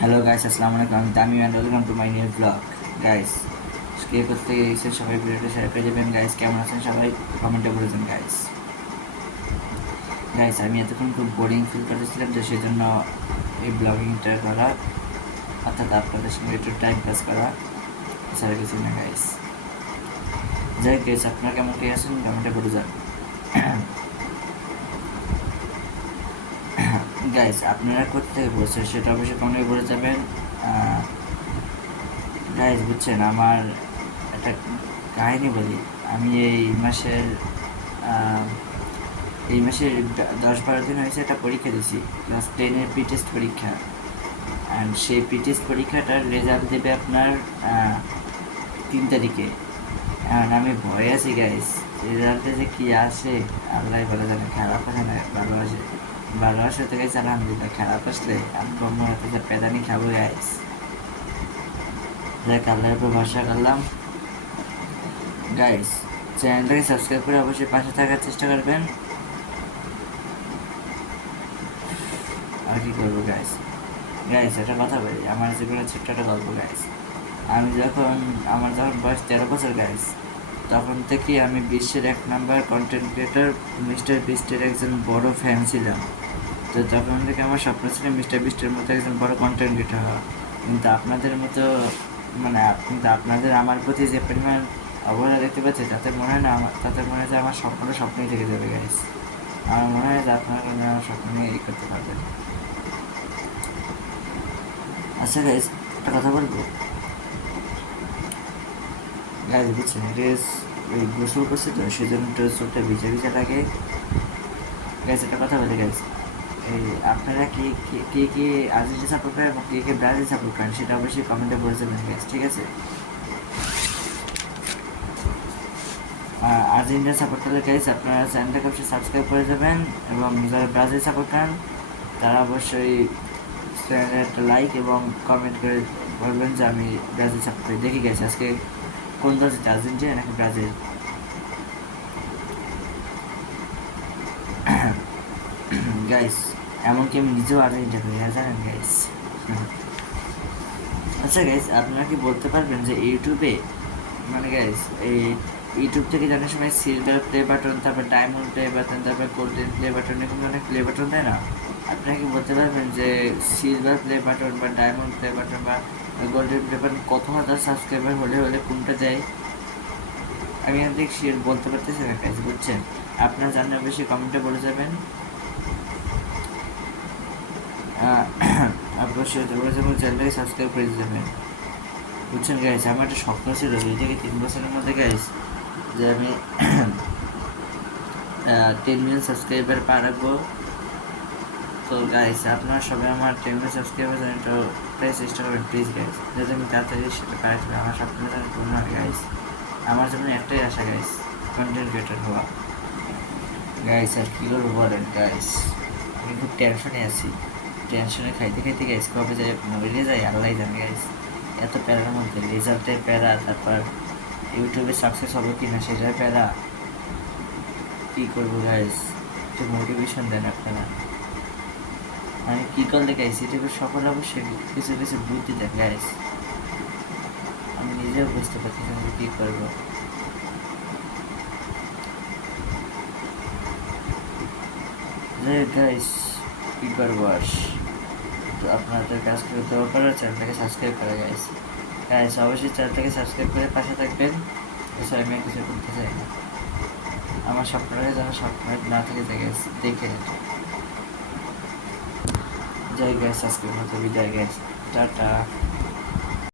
Hello guys, আসসালামু আলাইকুম। আমি Tamim and welcome to my new blog. Guys, কে করতে গিয়েছে সবাই ভিডিওটা শেয়ার করে দেবেন। গাইস, কেমন আছেন সবাই কমেন্টে বলেছেন। গাইস গাইস আমি এতক্ষণ খুব বোরিং ফিল করতেছিলাম, তো সেই জন্য এই ব্লগিংটা করা, অর্থাৎ আপনাদের সঙ্গে একটু টাইম পাস করা, এছাড়া কিছু না। গাইস যাই গাইস, আপনারা কেমন কে আছেন কমেন্টে বলে যান। গাইস আপনারা করতে বলছেন সেটা অবশ্যই কমেন্টে বলে যাবেন। গাইস বুঝছেন, আমার একটা কাহিনী বলি। আমি এই মাসের 10-12 দিন হয়েছে একটা পরীক্ষা দিয়েছি, ক্লাস 10-এর প্রি টেস্ট পরীক্ষা। অ্যান্ড সেই প্রি টেস্ট পরীক্ষাটার রেজাল্ট দেবে আপনার 3 তারিখে। অ্যান্ড আমি ভয়ে আছি গাইস, রেজাল্টে যে কী আসে আল্লাহ ভালো জানে। খারাপ আসে না ভালো আসে তো গাইস আলহামদুলিল্লাহ, খারাপ আসলে আমি কম হাতে পেদানি খাবো গাইস। দেখ আল্লাহর উপর ভরসা করলাম। গাইস চ্যানেলটাকে সাবস্ক্রাইব করে অবশ্যই পাশে থাকার চেষ্টা করবেন। আর কি করবো গাইস, একটা কথা বলি, আমার জীবনের ছোট্ট একটা গল্প গাইস। আমার যখন বয়স 13 বছর গাইস, তখন থেকে আমি বিশ্বের 1 নাম্বার কন্টেন্ট ক্রিয়েটর মিস্টার বিস্টের একজন বড় ফ্যান ছিলাম। তো তখন থেকে আমার স্বপ্ন ছিল মিস্টার বিস্টের মতো একজন বড় কন্টেন্ট ক্রিয়েটর হওয়া। কিন্তু আপনাদের মতো কিন্তু আপনাদের আমার প্রতি যে পরিমাণ অবহেলা দেখতে পাচ্ছি, তাতে মনে হয় যে আমার স্বপ্নটা স্বপ্নই থেকে যাবে গাইস। আমার মনে হয় যে আপনারা আমার স্বপ্ন নিয়ে করতে পারবেন। আচ্ছা গাইস, একটা কথা বলবো গাইস, বুঝছেন ওই গোসল করছে তো সেই জন্য চোখটা ভিজে ভিজে লাগে গাইস। একটা কথা বলি গাইস, এই আপনারা কি আর্জেন্টিনা সাপোর্ট করেন এবং কে ব্রাজিল সাপোর্ট করেন সেটা অবশ্যই কমেন্টে বলে দেবেন গাইস, ঠিক আছে? আর্জেন্টিনা সাপোর্ট করলে গাইস আপনারা চ্যানেলটাকে অবশ্যই সাবস্ক্রাইব করে দেবেন, এবং যারা ব্রাজিল সাপোর্ট করেন তারা অবশ্যই চ্যানেলে একটা লাইক এবং কমেন্ট করে বলবেন যে আমি ব্রাজিল সাপোর্ট করি। দেখি গাইস আজকে কোন দল জিতে, আর্জেন্টিনা নাকি ব্রাজিল। গাইস এমনকি আমি নিজেও আর্জেন্টিনা করি, জানেন গাইস। আচ্ছা গাইস, আপনারা কি বলতে পারবেন যে ইউটিউবে গাইস এই ইউটিউব থেকে জানার সময় সিলভার প্লে বাটন, তারপর ডায়মন্ড প্লে বাটন, তারপর গোল্ডেন প্লে বাটন, এরকম অনেক প্লে বাটন দেয় না? আপনারা কি বলতে পারবেন যে সিলভার প্লে বাটন বা ডায়মন্ড প্লে বাটন বা গোল্ডেন প্লে বাটন কত হাজার সাবস্ক্রাইবার হলে কোনটা দেয়? আমি এখান শিওর বলতে পারতেছি না গাইস, বুঝছেন? আপনারা জানলে বেশি কমেন্টে বলে যাবেন। অবশ্যই চ্যানেলটাকে সাবস্ক্রাইব করে যাবেন, বুঝছেন গাইস? আমার একটা স্বপ্ন ছিল 2 থেকে 3 বছরের মধ্যে গাইস, যে আমি 10 মিলিয়ন সাবস্ক্রাইবার পা রাখবো। তো গাইস আপনারা সবাই আমার 10 মিলিয়ন সাবস্ক্রাইবার চ্যানেলটা প্রায় চেষ্টা করবেন প্লিজ গাইস, যাতে আমি তাড়াতাড়ি সেটা পা রাখতে পারি। আমার স্বপ্নটা যেন পূর্ণ হয় গাইস। আমার জন্য একটাই আশা গাইস, কন্টেন্ট ক্রিয়েটর হওয়া। গাইস আর কী করবো বলেন গাইস, আমি খুব টেনশনে আছি। টেনশনে খাইতে খাইতে গাইস কবে যাই মরে যাই আল্লাহ জানে গাইস। এত প্যারার মধ্যে রেজাল্টের প্যারা, তারপর ইউটিউবে সাকসেস হবে কি না সেটার প্যারা। কী করবো গাইস, একটু মোটিভেশন দেন আপনারা। আমি কী করলে গাইস ইউটিউবের সকল অবশ্যই কিছু কিছু বুদ্ধি দেন গাইস। আমি নিজেও বুঝতে পারছি না কী করবো। গাইস কী করবো আর, তো আপনাদের কাজ করে দেওয়া করার চ্যানেলটাকে সাবস্ক্রাইব করে গাইস। গাইস অবশ্যই চ্যানেলটাকে সাবস্ক্রাইব করে পাশে থাকবেন। এছাড়া আমি কিছু করতে চাই না, আমার স্বপ্নটাকে যেন স্বপ্ন না থেকে যায় গাইস, দেখে নিন। জয় গাইস, আজকের মতো বিদায় গাইস, টাটা।